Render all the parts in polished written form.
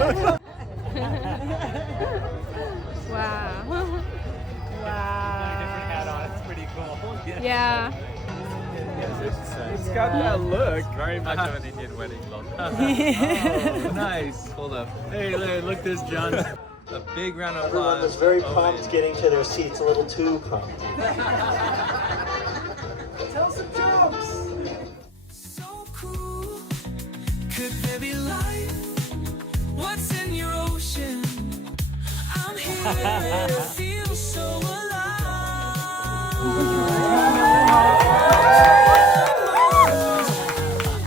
Wow. Wow. Different hat on. It's pretty cool. Yeah. It's got that look. Very much of an Indian wedding look. Oh, nice. Hold up. Hey, look this, John. A big round of applause. Everyone was very for prompt Owen. getting to their seats, a little too prompt. Tell some jokes. So cool. Could there be life? What's in your ocean? I'm here. Feel so alive.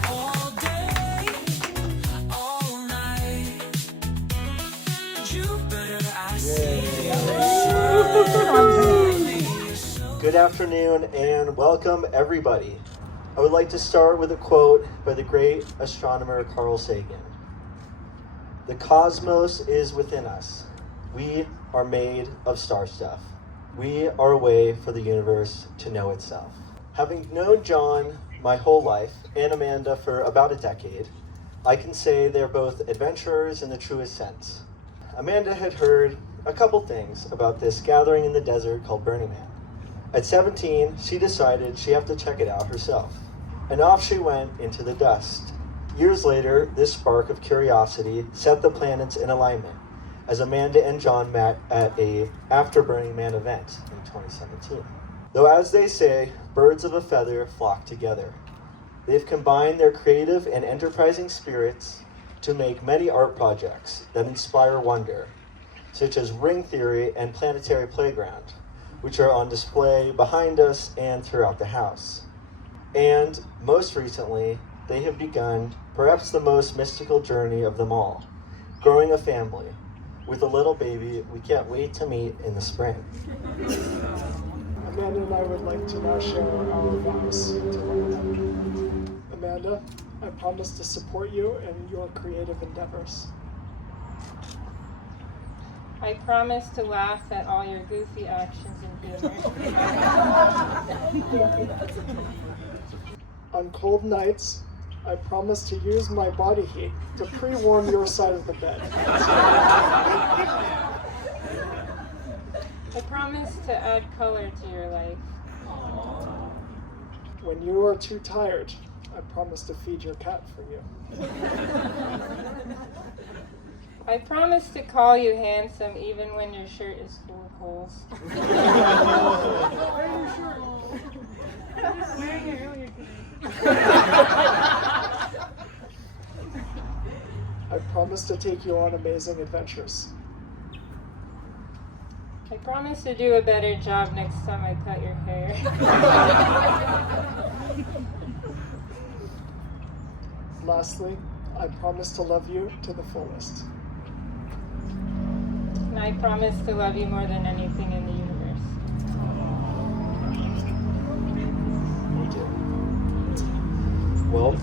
All day, all night. Jupiter, I see. Good afternoon and welcome everybody. I would like to start with a quote by the great astronomer Carl Sagan. The cosmos is within us. We are made of star stuff. We are a way for the universe to know itself. Having known John my whole life and Amanda for about a decade, I can say they're both adventurers in the truest sense. Amanda had heard a couple things about this gathering in the desert called Burning Man. At 17, she decided she had to check it out herself. And off she went into the dust. Years later, this spark of curiosity set the planets in alignment as Amanda and John met at a After Burning Man event in 2017. Though as they say, birds of a feather flock together. They've combined their creative and enterprising spirits to make many art projects that inspire wonder, such as Ring Theory and Planetary Playground, which are on display behind us and throughout the house. And most recently, they have begun perhaps the most mystical journey of them all, growing a family with a little baby we can't wait to meet in the spring. Amanda and I would like to now share our vows to one another. Amanda, I promise to support you in your creative endeavors. I promise to laugh at all your goofy actions and humor. On cold nights, I promise to use my body heat to pre-warm your side of the bed. I promise to add color to your life. When you are too tired, I promise to feed your cat for you. I promise to call you handsome even when your shirt is full of holes. I promise to take you on amazing adventures. I promise to do a better job next time I cut your hair. Lastly, I promise to love you to the fullest. And I promise to love you more than anything in the universe. Well,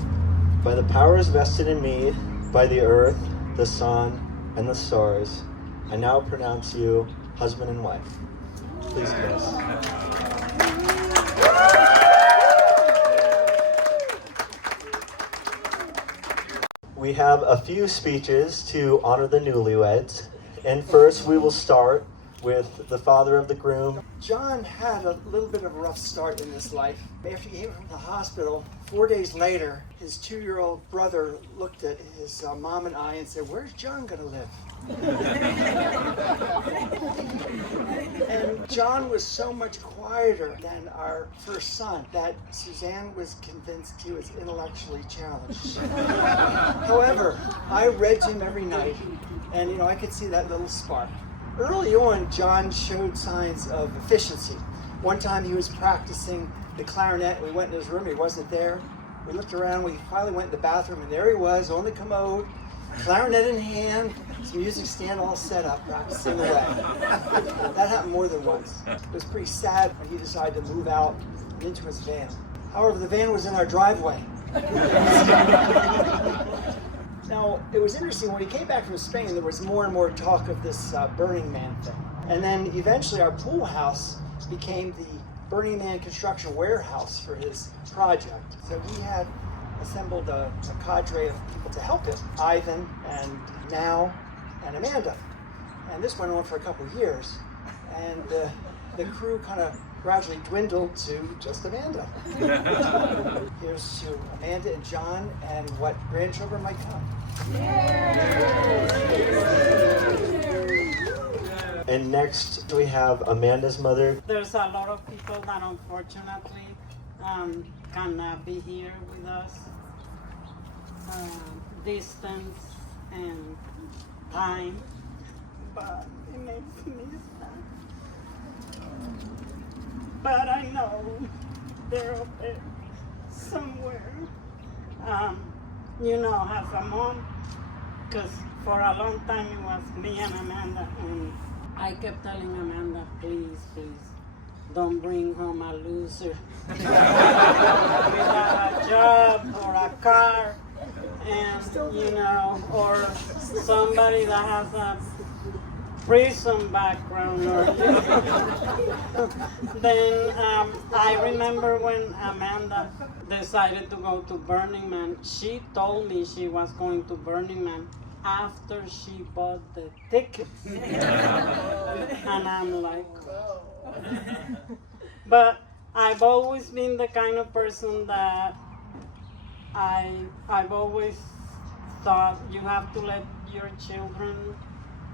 by the powers vested in me, by the earth, the sun, and the stars, I now pronounce you husband and wife. Please kiss. We have a few speeches to honor the newlyweds, and first we will start with the father of the groom. John had a little bit of a rough start in his life. After he came from the hospital, 4 days later, his 2-year-old brother looked at his mom and I and said, "Where's John gonna live?" And John was so much quieter than our first son that Suzanne was convinced he was intellectually challenged. However, I read him every night, and I could see that little spark. Early on, John showed signs of efficiency. One time he was practicing the clarinet. We went in his room, he wasn't there. We looked around, we finally went in the bathroom, and there he was on the commode, clarinet in hand, his music stand all set up, practicing away. That happened more than once. It was pretty sad when he decided to move out and into his van. However, the van was in our driveway. Now, it was interesting, when he came back from Spain, there was more and more talk of this Burning Man thing. And then eventually our pool house became the Burning Man construction warehouse for his project. So he had assembled a cadre of people to help him. Ivan and Now and Amanda. And this went on for a couple of years. And the crew kind of gradually dwindled to just Amanda. Here's to Amanda and John and what grandchildren might come. And next we have Amanda's mother. There's a lot of people that unfortunately cannot be here with us. Distance and time, but it makes me sad. But I know they're up there somewhere. You know, as a mom, because for a long time it was me and Amanda, and I kept telling Amanda, please, don't bring home a loser without a job or a car, and you know, or somebody that has a prison background, or then I remember when Amanda decided to go to Burning Man. She told me she was going to Burning Man after she bought the tickets. And I'm like, but I've always been the kind of person that I've always thought you have to let your children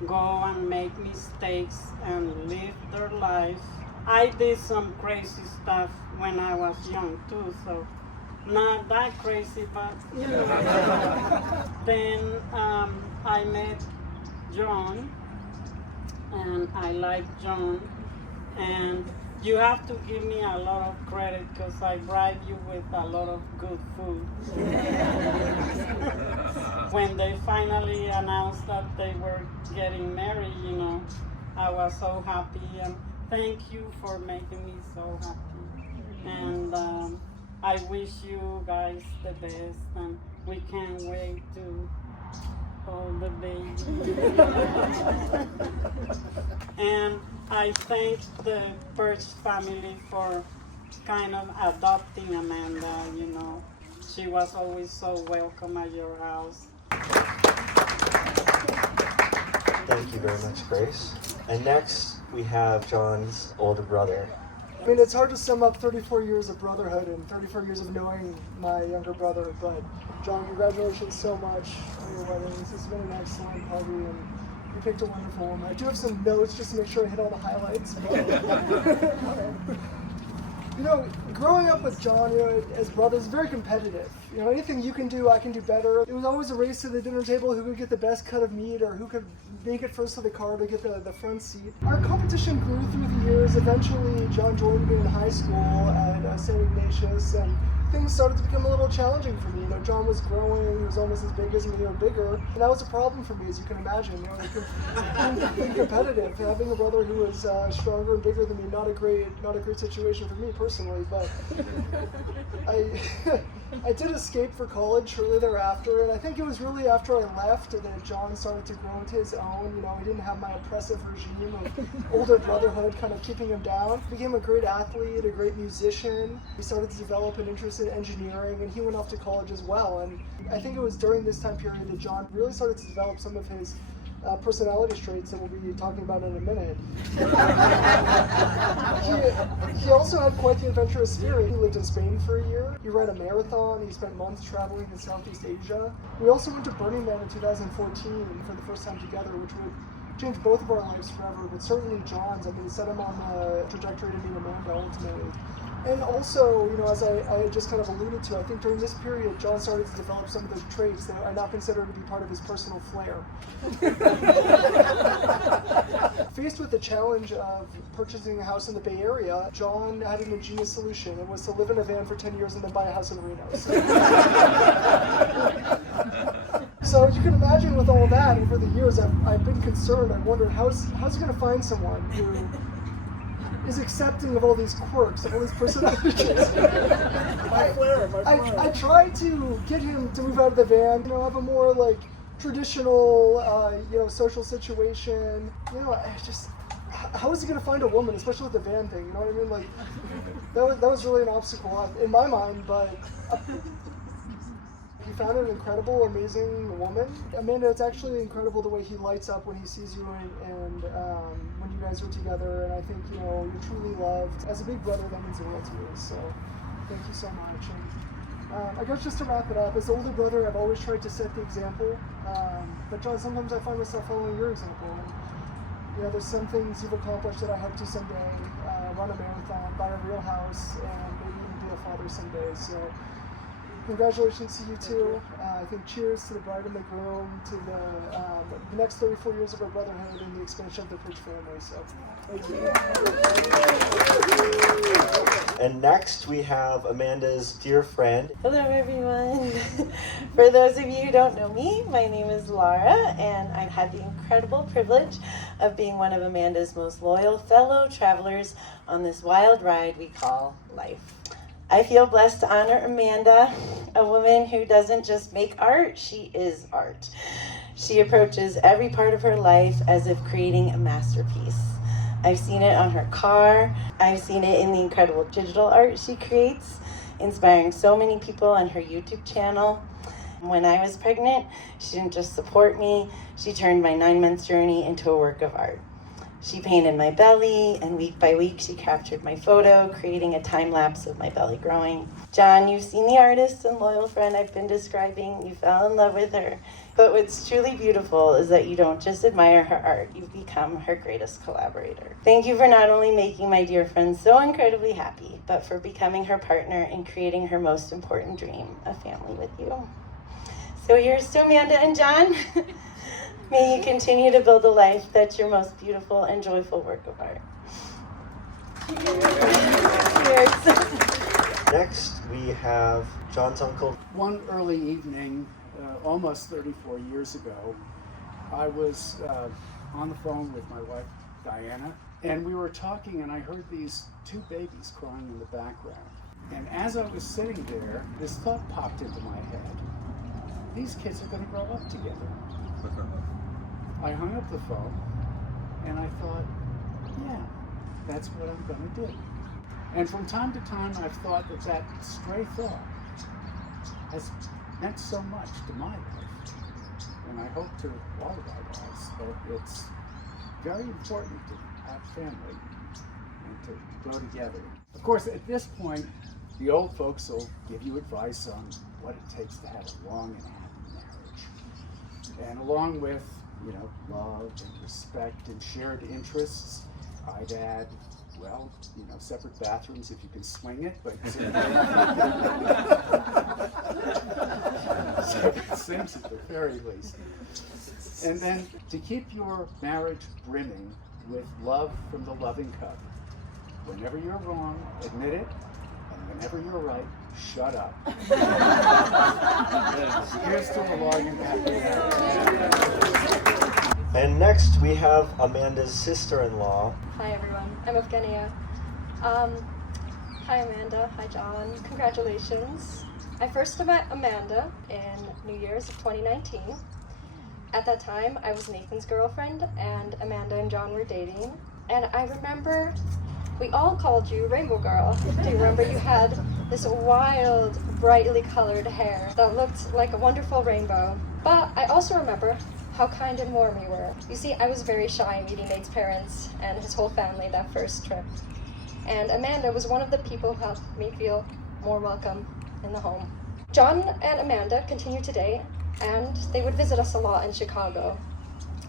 go and make mistakes and live their life. I did some crazy stuff when I was young too, so not that crazy, but you know. Then I met John, and I like John, and you have to give me a lot of credit because I bribe you with a lot of good food. When they finally announced that they were getting married, you know, I was so happy, and thank you for making me so happy. And I wish you guys the best, and we can't wait to hold the baby. And I thank the Birch family for kind of adopting Amanda, you know. She was always so welcome at your house. Thank you very much, Grace. And next we have John's older brother. I mean, it's hard to sum up 34 years of brotherhood and 34 years of knowing my younger brother, but John, congratulations so much on your wedding. This has been an excellent party, and you picked a wonderful woman. I do have some notes just to make sure I hit all the highlights. You know, growing up with John, you know, as brothers, is very competitive. You know, anything you can do, I can do better. It was always a race to the dinner table, who could get the best cut of meat or who could make it first to the car to get the front seat. Our competition grew through the years. Eventually, John joined me in high school at St. Ignatius, and things started to become a little challenging for me. You know, John was growing, he was almost as big as me or bigger, and that was a problem for me, as you can imagine. You know, being competitive, having a brother who was stronger and bigger than me, not a great situation for me personally, but I did escape for college shortly thereafter, and I think it was really after I left that John started to grow into his own. You know, he didn't have my oppressive regime of older brotherhood kind of keeping him down. He became a great athlete, a great musician. He started to develop an interest in engineering, and he went off to college as well. And I think it was during this time period that John really started to develop some of his personality traits that we'll be talking about in a minute. He also had quite the adventurous spirit. He lived in Spain for a year. He ran a marathon. He spent months traveling in Southeast Asia. We also went to Burning Man in 2014 for the first time together, which would change both of our lives forever, but certainly John's. I mean, set him on the trajectory to meet Amanda ultimately. And also, you know, as I just kind of alluded to, I think during this period, John started to develop some of those traits that I now consider to be part of his personal flair. Faced with the challenge of purchasing a house in the Bay Area, John had an ingenious solution. It was to live in a van for 10 years and then buy a house in Reno. So you can imagine with all that, over the years, I've been concerned. I wondered, how's he going to find someone who is accepting of all these quirks, of all these personality traits. I tried to get him to move out of the van, you know, have a more like traditional, you know, social situation. You know, I just, how is he going to find a woman, especially with the van thing? You know what I mean? Like, that was really an obstacle in my mind, but He found an incredible, amazing woman. Amanda, it's actually incredible the way he lights up when he sees you and when you guys are together. And I think, you know, you're truly loved. As a big brother, that means the world to me. So thank you so much. And I guess just to wrap it up, as the older brother, I've always tried to set the example. But John, sometimes I find myself following your example. And, you know, there's some things you've accomplished that I hope to someday. Run a marathon, buy a real house, and maybe even be a father someday. So congratulations to you two. I think cheers to the bride and the groom, to the next 34 years of our brotherhood and the expansion of the Pritch family. So thank you. And next we have Amanda's dear friend. Hello everyone. For those of you who don't know me, my name is Lara, and I've had the incredible privilege of being one of Amanda's most loyal fellow travelers on this wild ride we call life. I feel blessed to honor Amanda, a woman who doesn't just make art, she is art. She approaches every part of her life as if creating a masterpiece. I've seen it on her car, I've seen it in the incredible digital art she creates, inspiring so many people on her YouTube channel. When I was pregnant, she didn't just support me, she turned my 9-month journey into a work of art. She painted my belly, and week by week she captured my photo, creating a time lapse of my belly growing. John, you've seen the artist and loyal friend I've been describing. You fell in love with her. But what's truly beautiful is that you don't just admire her art, you've become her greatest collaborator. Thank you for not only making my dear friend so incredibly happy, but for becoming her partner in creating her most important dream, a family with you. So here's to Amanda and John. May you continue to build a life that's your most beautiful and joyful work of art. Cheers. Next we have John's uncle. One early evening, almost 34 years ago, I was on the phone with my wife, Diana, and we were talking, and I heard these 2 babies crying in the background. And as I was sitting there, this thought popped into my head. These kids are going to grow up together. I hung up the phone, and I thought, yeah, that's what I'm going to do. And from time to time, I've thought that that stray thought has meant so much to my life. And I hope to all of our lives that it's very important to have family and to grow together. Of course, at this point, the old folks will give you advice on what it takes to have a long and happy marriage. And along with, you know, love and respect and shared interests, I'd add, well, you know, separate bathrooms if you can swing it, but separate sinks at the very least. And then to keep your marriage brimming with love from the loving cup. Whenever you're wrong, admit it, and whenever you're right, shut up. Here's to a long and happy marriage. And next we have Amanda's sister-in-law. Hi everyone, I'm Evgenia. Hi Amanda, hi John, congratulations. I first met Amanda in New Year's of 2019. At that time, I was Nathan's girlfriend and Amanda and John were dating. And I remember we all called you Rainbow Girl. Do you remember you had this wild, brightly colored hair that looked like a wonderful rainbow? But I also remember how kind and warm you were. You see, I was very shy meeting Nate's parents and his whole family that first trip. And Amanda was one of the people who helped me feel more welcome in the home. John and Amanda continue today, and they would visit us a lot in Chicago.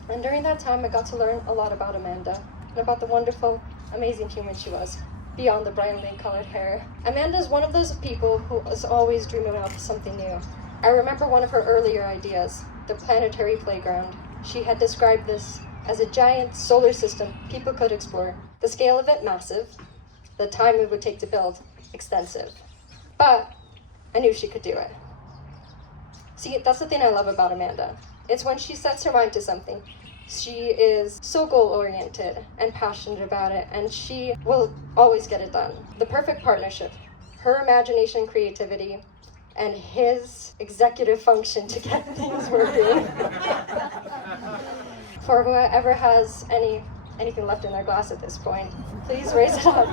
And during that time, I got to learn a lot about Amanda and about the wonderful, amazing human she was, beyond the brightly colored hair. Amanda is one of those people who is always dreaming of something new. I remember one of her earlier ideas, the Planetary Playground. She had described this as a giant solar system people could explore. The scale of it massive, the time it would take to build extensive. But I knew she could do it. See, that's the thing I love about Amanda. It's when she sets her mind to something, she is so goal-oriented and passionate about it, and she will always get it done. The perfect partnership, her imagination and creativity, and his executive function to get things working. For whoever has anything left in their glass at this point, please raise it up.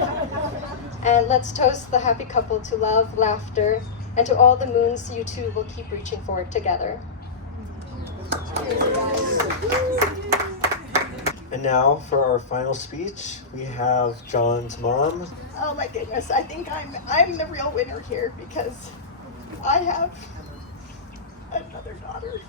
And let's toast the happy couple to love, laughter, and to all the moons you two will keep reaching for together. And now for our final speech, we have John's mom. Oh my goodness, I think I'm the real winner here because I have another daughter.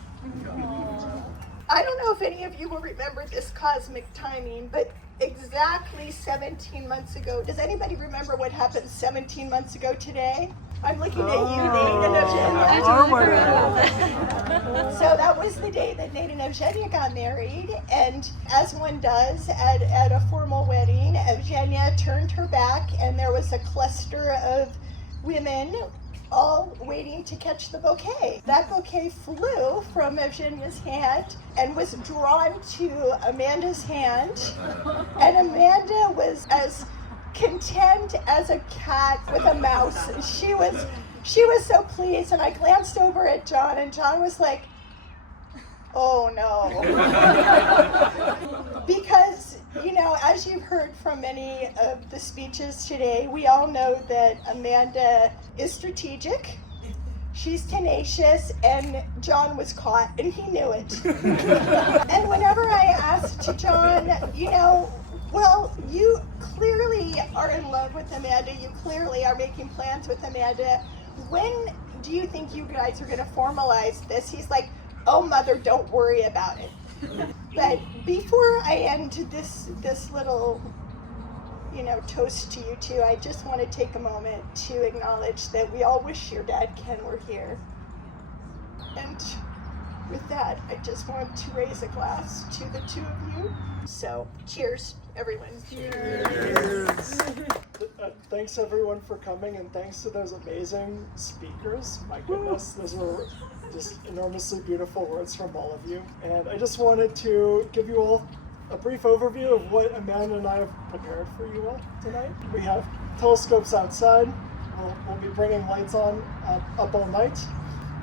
I don't know if any of you will remember this cosmic timing, but exactly 17 months ago, does anybody remember what happened 17 months ago today? I'm looking at you, Nate and Evgenia. So that was the day that Nate and Evgenia got married, and as one does at a formal wedding, Evgenia turned her back and there was a cluster of women all waiting to catch the bouquet. That bouquet flew from Evgenia's hand and was drawn to Amanda's hand, and Amanda was as content as a cat with a mouse. And she was so pleased, and I glanced over at John, and John was like, oh no. Because, you know, as you've heard from many of the speeches today, we all know that Amanda is strategic, she's tenacious, and John was caught, and he knew it. And whenever I asked John, you know, well, you clearly are in love with Amanda, you clearly are making plans with Amanda, when do you think you guys are going to formalize this? He's like, oh, mother, don't worry about it. But before I end this little, you know, toast to you two, I just want to take a moment to acknowledge that we all wish your dad Ken were here. And with that, I just want to raise a glass to the two of you. So, cheers, everyone. Cheers. Thanks everyone for coming, and thanks to those amazing speakers. My goodness, those were just enormously beautiful words from all of you. And I just wanted to give you all a brief overview of what Amanda and I have prepared for you all tonight. We have telescopes outside. We'll be bringing lights on up all night.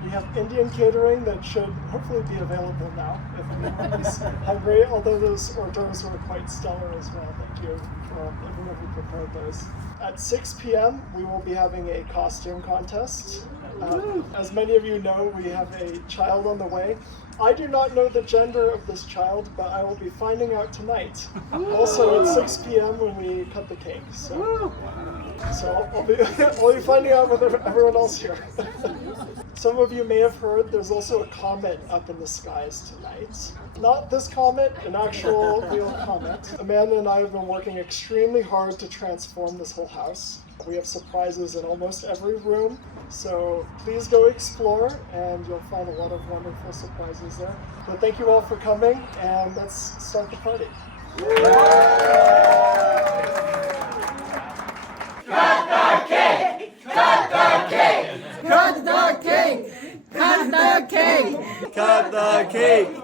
We have Indian catering that should hopefully be available now if anyone is hungry, although those hors d'oeuvres were quite stellar as well. Thank you for everyone who prepared those. At 6 p.m., we will be having a costume contest. As many of you know, we have a child on the way. I do not know the gender of this child, but I will be finding out tonight. Also at 6 p.m. when we cut the cake. So I'll be finding out with everyone else here. Some of you may have heard there's also a comet up in the skies tonight. Not this comet, an actual real comet. Amanda and I have been working extremely hard to transform this whole house. We have surprises in almost every room, so please go explore and you'll find a lot of wonderful surprises there. But thank you all for coming, and let's start the party. Cut the cake! Cut the cake! Cut the cake! Cut the cake! Cut the cake!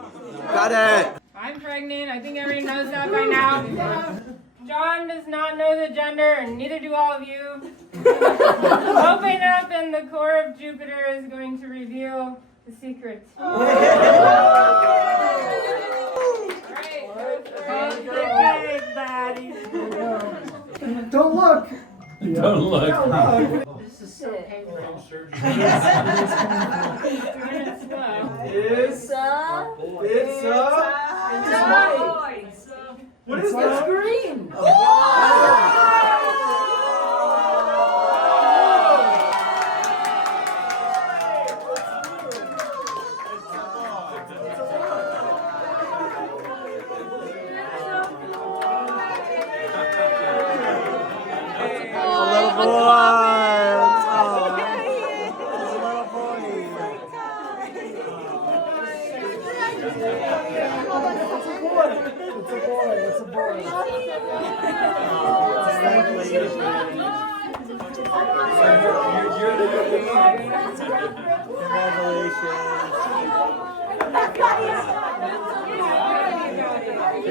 Cut it! I'm pregnant. I think everybody knows that by now. John does not know the gender, and neither do all of you. Opening up in the core of Jupiter is going to reveal the secret. Don't look! Don't look. This is so painful. What is the screen?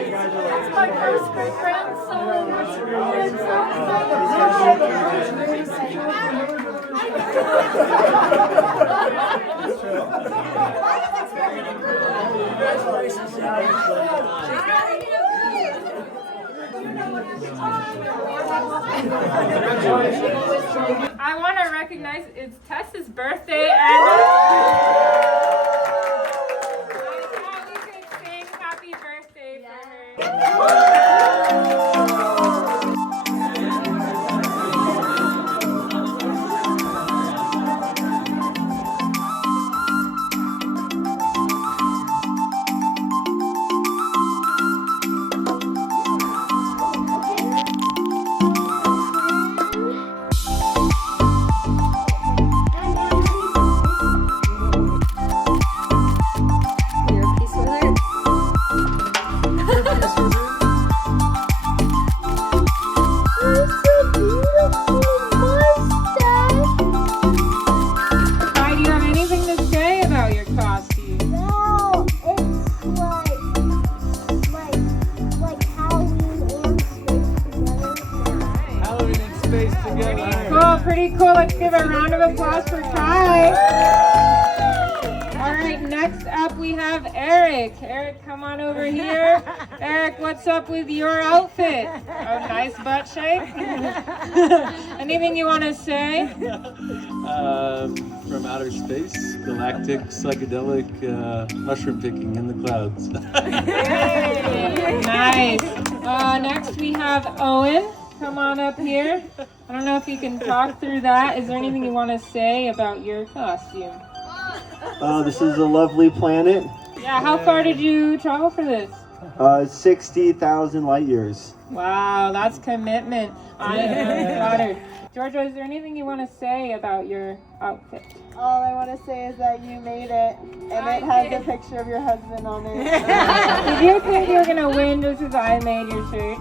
That's my first great grandson. Congratulations. I want to recognize it's Tessa's birthday, and I thought we could sing happy birthday for her. Pretty cool. Let's give a round of applause for Kai. All right, next up we have Eric. Eric, come on over here. Eric, what's up with your outfit? Oh, nice butt shake. Anything you want to say? From outer space, galactic, psychedelic, mushroom picking in the clouds. Hey, nice. Next we have Owen. Come on up here. I don't know if you can talk through that. Is there anything you want to say about your costume? This is a lovely planet. Yeah, how far did you travel for this? 60,000 light years. Wow, that's commitment. I am flattered. Georgia, is there anything you want to say about your outfit? All I want to say is that you made it, and it has a picture of your husband on it. Did you think you were going to win just as I made your shirt?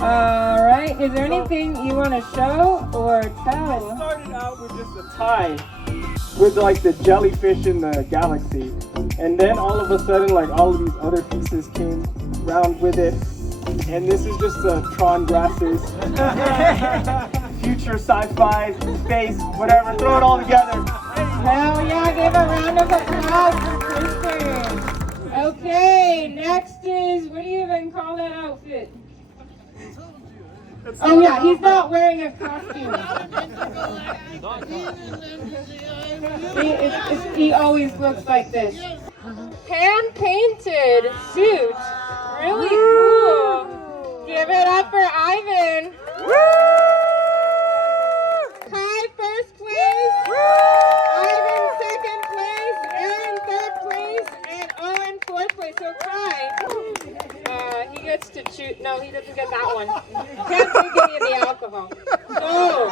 All right, is there anything you want to show or tell? I started out with just a tie with like the jellyfish in the galaxy, and then all of a sudden like all of these other pieces came round with it, and this is just the Tron grasses. Future sci-fi, space, whatever, throw it all together. Hell yeah, give a round of applause for Christian. Okay, next is, what do you even call that outfit? Oh yeah, he's not wearing a costume. He always looks like this. Hand-painted suit. Really cool. Give it up for Ivan. Kai first place. Ivan second place. Aaron third place. And Owen fourth place. So Kai, he gets to choose. No, he doesn't get that one. Can't give you the alcohol. So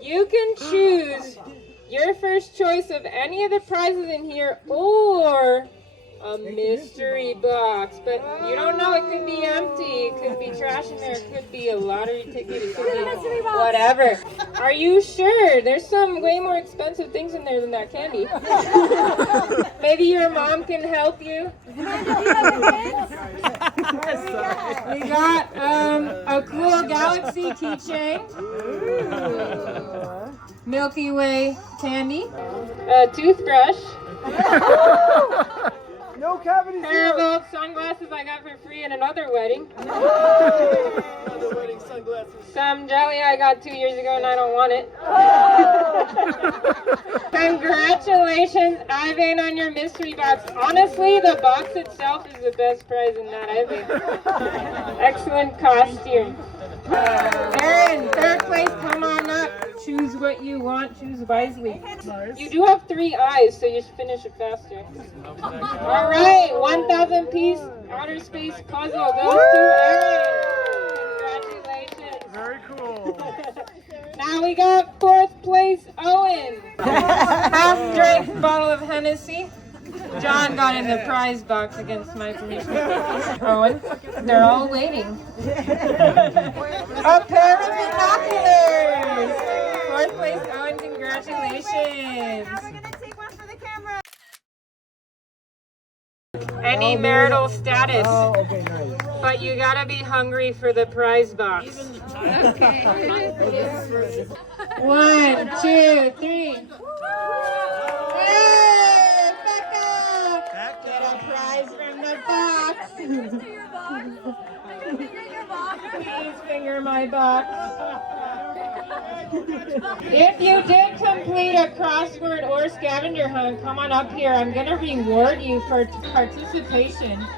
you can choose your first choice of any of the prizes in here, or a mystery box, but you don't know, it could be empty, it could be trash in there, it could be a lottery ticket, it could be whatever. Are you sure? There's some way more expensive things in there than that candy. Maybe your mom can help you. We got a cool galaxy keychain. Milky Way candy. A toothbrush. No cavity. Pair of old sunglasses I got for free at another wedding. Another wedding sunglasses. Some jelly I got 2 years ago and I don't want it. Congratulations, Ivan, on your mystery box. Honestly, the box itself is the best prize in that, I think. Excellent costume. Aaron, third place, come on up. Choose what you want, choose wisely. You do have 3 eyes, so you should finish it faster. All right, 1,000 piece outer space puzzle goes to Aaron. Congratulations. Very cool. Now we got 4th place, Owen. Half-drink bottle of Hennessy. John got in the prize box against my permission. Owen, they're all waiting. A pair of binoculars. 4th place, Owen, congratulations. We're gonna take one for the camera. Any marital status. Oh, okay, nice. But you gotta be hungry for the prize box. Okay. 1, 2, 3. Hey, Becca! Get a prize from the box. Please finger my box. If you did complete a crossword or scavenger hunt, come on up here. I'm going to reward you for participation.